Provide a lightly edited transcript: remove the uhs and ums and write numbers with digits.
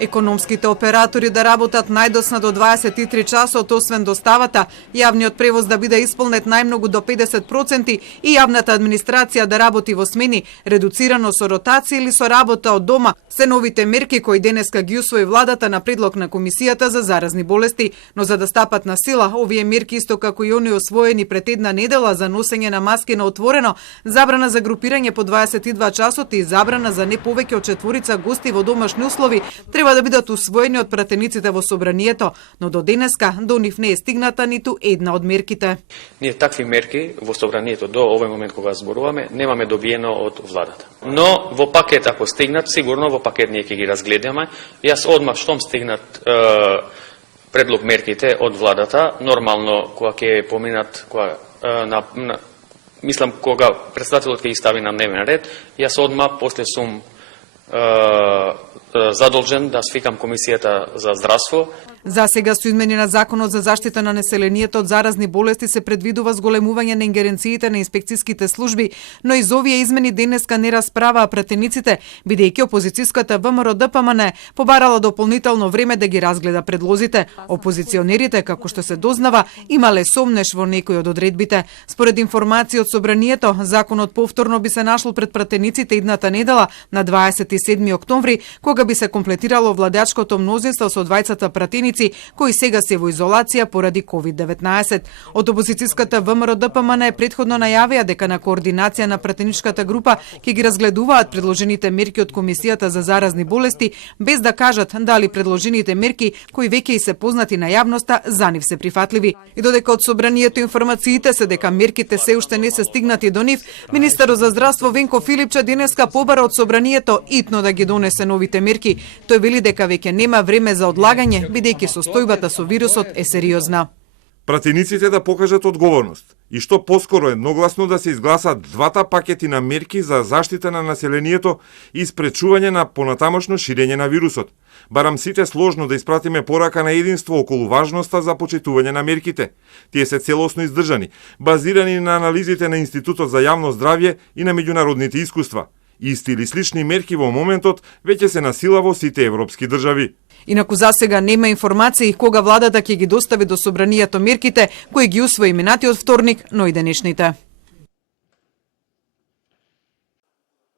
Економските оператори да работат најдосна до 23 часот, освен доставата, јавниот превоз да биде исполнет најмногу до 50% и јавната администрација да работи во смени, редуцирано со ротација или со работа од дома, се новите мерки кои денеска ги усвои владата на предлог на Комисијата за заразни болести, но за да стапат на сила, овие мерки исто како и оние освоени пред една недела за носење на маски на отворено, забрана за групирање по 22 часот и забрана за не повеќе од 4 гости во домашни услови, треба да бидат усвоени од пратениците во собранието, но до денеска до нив не е стигната ниту една од мерките. Ние такви мерки во собранието до овој момент кога зборуваме немаме добиено од владата. Но во пакет ако стигнат, сигурно во пакет ние ќе ги разгледаме. Јас одмах штом стигнат предлог мерките од владата, нормално кога ќе поминат мислам кога председателот ќе ги стави на дневен ред, јас одмah после сум задолжен да свикам Комисијата за здравство. За сега со измени на Законот за заштита на населението од заразни болести се предвидува зголемување на ингеренциите на инспекцијските служби, но из овие измени денеска не расправаа пратениците, бидејќи опозицијската ВМРО-ДПМН побарала дополнително време да ги разгледа предлозите. Опозиционерите, како што се дознава, имале сомнеш во некои од одредбите. Според информација од собранието, законот повторно би се нашол пред пратениците идната недела на 27 октомври, кога би се комплетирало владачкото мнозинство со двајцата пратеници кои сега се во изолација поради COVID-19. Од опозицијската ВМРО-ДПМН претходно најавија дека на координација на пратеничката група ќе ги разгледуваат предложените мерки од Комисијата за заразни болести, без да кажат дали предложените мерки, кои веќе и се познати на јавноста, за нив се прифатливи. И додека од собранието информациите се дека мерките се уште не се стигнати до нив, министерот за здравство Венко Филипче денеска побара од собранието итно да ги донесе новите мерки. Тој вели дека веќе нема време за одлагање, бидејќи состојбата со вирусот е сериозна. Пратениците да покажат одговорност и што поскоро едногласно да се изгласат двата пакети на мерки за заштита на населението и спречување на понатамошно ширење на вирусот. Барам сите сложно да испратиме порака на единство околу важноста за почитување на мерките. Тие се целосно издржани, базирани на анализите на Институтот за јавно здравје и на меѓународните искуства. Исти или слични мерки во моментот веќе се на сила во сите европски држави. Инаку засега нема информации кога владата ќе ги достави до собранието мерките кои ги усвои минатиот вторник, но и денешните.